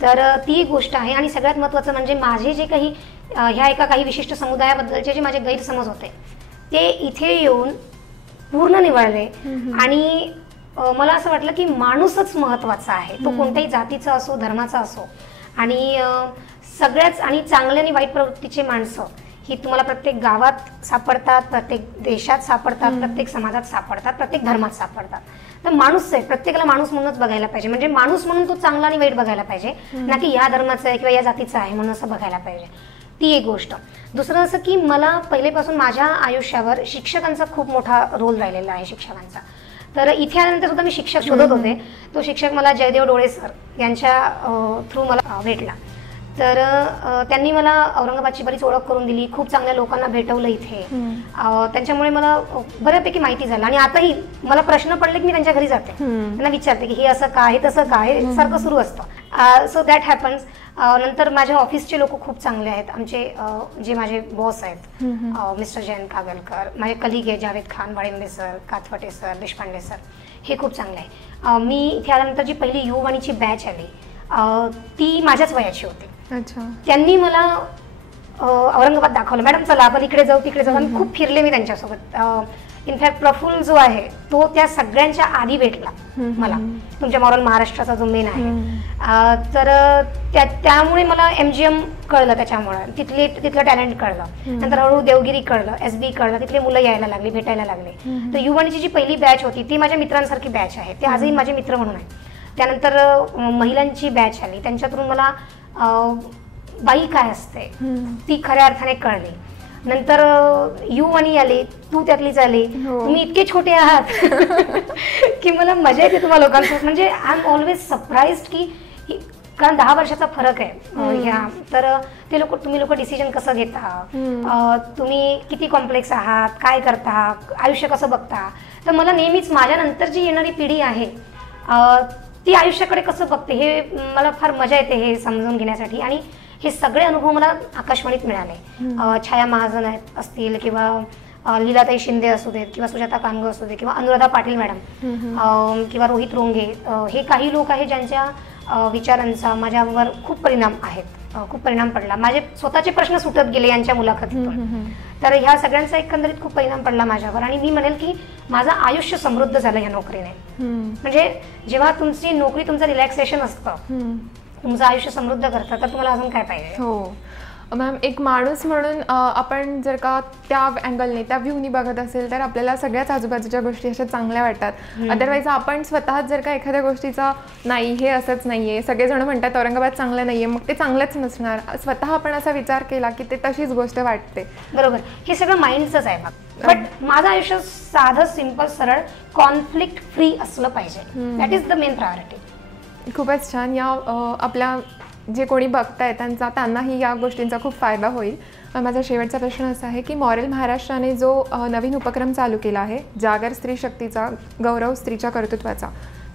तर ती एक गोष्ट आहे. आणि सगळ्यात महत्त्वाचं म्हणजे माझे जे काही ह्या एका काही विशिष्ट समुदायाबद्दलचे जे माझे गैरसमज होते ते इथे येऊन पूर्ण निवळले. आणि मला असं वाटलं की माणूसच महत्त्वाचा आहे, तो कोणत्याही जातीचा असो, धर्माचा असो. आणि सगळ्याच आणि चांगल्या आणि वाईट प्रवृत्तीचे माणसं ही तुम्हाला प्रत्येक गावात सापडतात, प्रत्येक देशात सापडतात, प्रत्येक समाजात सापडतात, प्रत्येक धर्मात सापडतात. तर माणूस आहे, प्रत्येकाला माणूस म्हणूनच बघायला पाहिजे. म्हणजे माणूस म्हणून तो चांगला आणि वाईट बघायला पाहिजे, ना की या धर्माचा आहे किंवा या जातीचा आहे म्हणून असं बघायला पाहिजे. ती एक गोष्ट. दुसरं असं की मला पहिलेपासून माझ्या आयुष्यावर शिक्षकांचा खूप मोठा रोल राहिलेला आहे, शिक्षकांचा. तर इथे आल्यानंतर सुद्धा मी शिक्षक शोधत होते. तो शिक्षक मला जयदेव डोळे सर यांच्या थ्रू मला भेटला. तर त्यांनी मला औरंगाबादची बरीच ओळख करून दिली, खूप चांगल्या लोकांना भेटवलं इथे. त्यांच्यामुळे मला बऱ्यापैकी माहिती झालं. आणि आताही मला प्रश्न पडले की मी त्यांच्या घरी जाते, त्यांना विचारते की हे असं का आहे, तसं का आहे, सारखं सुरू असतं. So that happens. नंतर माझ्या ऑफिसचे लोक खूप चांगले आहेत. आमचे जे माझे बॉस आहेत, मिस्टर जयंत कागलकर, माझे कलिग आहे Javed Khan, Walimbe sir, Katphate sir, Deshpande sir, हे खूप चांगले आहे. मी इथे आल्यानंतर जी पहिली युवाणीची बॅच आली ती माझ्याच वयाची होती. त्यांनी मला औरंगाबाद दाखवलं. मॅडम चला आपण इकडे जाऊ, तिकडे जाऊ. आम्ही खूप फिरले मी त्यांच्यासोबत. इनफॅक्ट प्रफुल्ल जो आहे तो त्या सगळ्यांच्या आधी भेटला मला, तुमच्या मॉरल महाराष्ट्राचा जो मेन आहे. तर त्यामुळे मला MGM कळलं, त्याच्यामुळे तिथलं टॅलेंट कळलं. नंतर हळूहळू देवगिरी कळलं, SB कळलं, तिथले मुलं यायला लागली, भेटायला लागले. तर युवानीची जी पहिली बॅच होती ती माझ्या मित्रांसारखी बॅच आहे, ते आजही माझे मित्र म्हणून आहे. त्यानंतर महिलांची बॅच आली, त्यांच्यातून मला बाई काय असते ती खऱ्या अर्थाने कळली. नंतर युवानी आले, तू त्यातलीच आली. तुम्ही इतके छोटे आहात की मला मजा येते तुम्हा लोकांसोबत. म्हणजे आय एम ऑलवेज सरप्राइज्ड की, कारण 10 वर्षाचा फरक आहे ह्या. तर ते तुम्ही लोक डिसिजन कसं घेता, तुम्ही किती कॉम्प्लेक्स आहात, काय करता, आयुष्य कसं बघता. तर मला नेहमीच माझ्या नंतर जी येणारी पिढी आहे ती आयुष्याकडे कसं बघते हे मला फार मजा येते हे समजून घेण्यासाठी. आणि हे सगळे अनुभव मला आकाशवाणीत मिळाले. छाया महाजन असतील किंवा लीलाताई शिंदे असू देत किंवा सुजाता कानगो असू दे किंवा अनुराधा पाटील मॅडम किंवा रोहित रोंगे, हे काही लोक आहेत ज्यांच्या विचारांचा माझ्यावर खूप परिणाम आहेत, खूप परिणाम पडला. माझे स्वतःचे प्रश्न सुटत गेले यांच्या मुलाखतीतून. तर ह्या सगळ्यांचा एकंदरीत खूप परिणाम पडला माझ्यावर. आणि मी म्हणेल की माझं आयुष्य समृद्ध झालं ह्या नोकरीने. म्हणजे जेव्हा तुमची नोकरी तुमचं रिलॅक्सेशन असतं, तुमचं आयुष्य समृद्ध करतं, तर तुम्हाला अजून काय पाहिजे. हो मॅम, एक माणूस म्हणून आपण जर का त्या अँगलने, त्या व्ह्यूनी बघत असेल तर आपल्याला सगळ्याच आजूबाजूच्या गोष्टी अशा चांगल्या वाटतात. अदरवाईज आपण स्वतः जर का एखाद्या गोष्टीचा नाही हे असंच नाहीये, सगळेजण म्हणतात औरंगाबाद चांगलं नाहीये, मग ते चांगलंच नसणार. स्वतः आपण असा विचार केला की ते तशीच गोष्ट वाटते. बरोबर, हे सगळं माइंडचंच आहे. बट माझं आयुष्य साधं, सिंपल, सरळ, कॉन्फ्लिक्ट फ्री असलं पाहिजे. That is the main priority. खूपच छान. या आपल्या जे कोणी बघताय त्यांनाही या गोष्टींचा खूप फायदा होईल. माझा शेवटचा प्रश्न असा आहे की मॉरल महाराष्ट्राने जो नवीन उपक्रम चालू केला आहे, जागर स्त्री शक्तीचा, गौरव स्त्रीच्या कर्तृत्वाचा,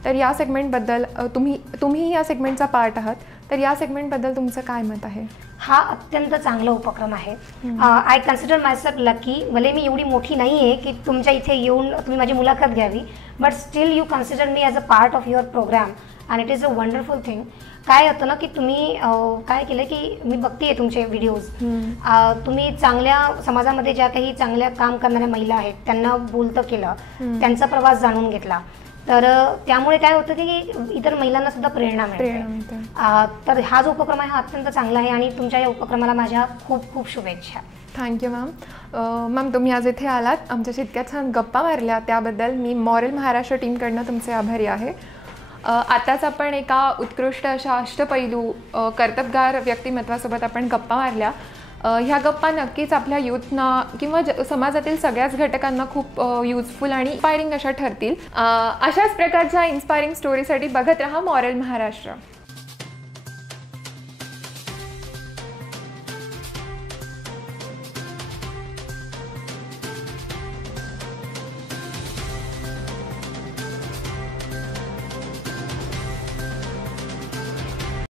तर या सेगमेंटबद्दल तुम्ही या सेगमेंटचा पार्ट आहात, तर या सेगमेंटबद्दल तुमचं काय मत आहे. हा अत्यंत चांगला उपक्रम आहे. I consider myself lucky. भले मी एवढी मोठी नाही आहे की तुमच्या इथे येऊन तुम्ही माझी मुलाखत घ्यावी, but still you consider me as a part of your program आणि it is a wonderful thing. काय होतं ना की तुम्ही काय केलं की मी बघतेय तुमचे व्हिडिओज, तुम्ही चांगल्या समाजामध्ये ज्या काही चांगल्या काम करणाऱ्या महिला आहेत त्यांना बोलतं केलं, त्यांचा प्रवास जाणून घेतला. तर त्यामुळे काय होतं की इतर महिलांना सुद्धा प्रेरणा मिळते. तर हा जो उपक्रम आहे हा अत्यंत चांगला आहे आणि तुमच्या या उपक्रमाला माझ्या खूप खूप शुभेच्छा. Thank you ma'am. मॅम, तुम्ही आज इथे आलात, आमच्याशी इतक्या छान गप्पा मारल्या, त्याबद्दल मी मॉरल महाराष्ट्र टीमकडनं तुमचे आभारी आहे. आताच आपण एका उत्कृष्ट अशा अष्टपैलू कर्तबगार व्यक्तिमत्वासोबत आपण गप्पा मारल्या. ह्या गप्पा नक्कीच आपल्या यूथना किंवा समाजातील सगळ्याच घटकांना खूप युजफुल आणि इन्स्पायरिंग अशा ठरतील. अशाच प्रकारच्या इन्स्पायरिंग स्टोरीसाठी बघत राहा मॉरल महाराष्ट्र.